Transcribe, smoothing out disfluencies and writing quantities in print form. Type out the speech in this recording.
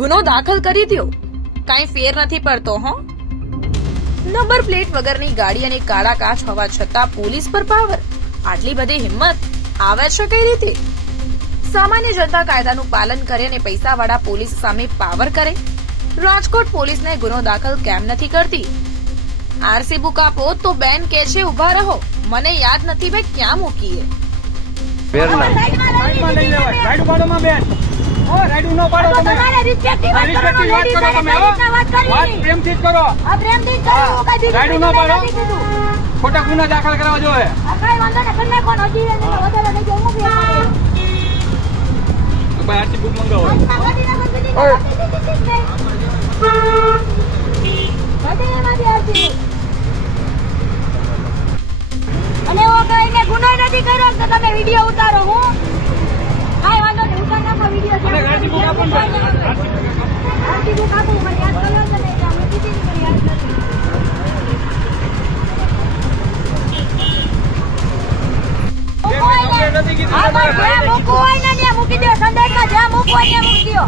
ગુનો દાખલ કરી દો, કાંઈ ફેર નથી પડતો. હો, નંબર પ્લેટ વગરની ગાડી અને કાળા કાચ હોવા છતાં પોલીસ પર પાવર. આટલી બધી હિંમત આવે છે કઈ રીતે? સામાન્ય જનતા કાયદાનું પાલન કરે અને પૈસાવાળા પોલીસ સામે પાવર કરે. રાજકોટ પોલીસને ગુનો દાખલ કેમ નથી કરતી? આરસી બુક આપો તો બેન કે છે ઉભા રહો, મને યાદ નથી ભાઈ ક્યાં મૂકીએ. ખોટા ગુના દાખલ કરવા જોઈએ. આરસી બુક મંગાવો. અને એવો કઈને ગુનો નથી કર્યો તો તમે વિડિયો ઉતારો. હું કાઈ વાંધો નહીં, ઉતાર નાખો વિડિયો. આરસી બુક આપો ને. આરસી બુક આપો, મને યાદ કર્યો છે ને એટલે અમે કીધી મને યાદ નથી. મૂકવું હોય ને ત્યાં મૂકી દો. સંદેશમાં જ્યાં મૂકવું હોય ત્યાં મૂકી દો.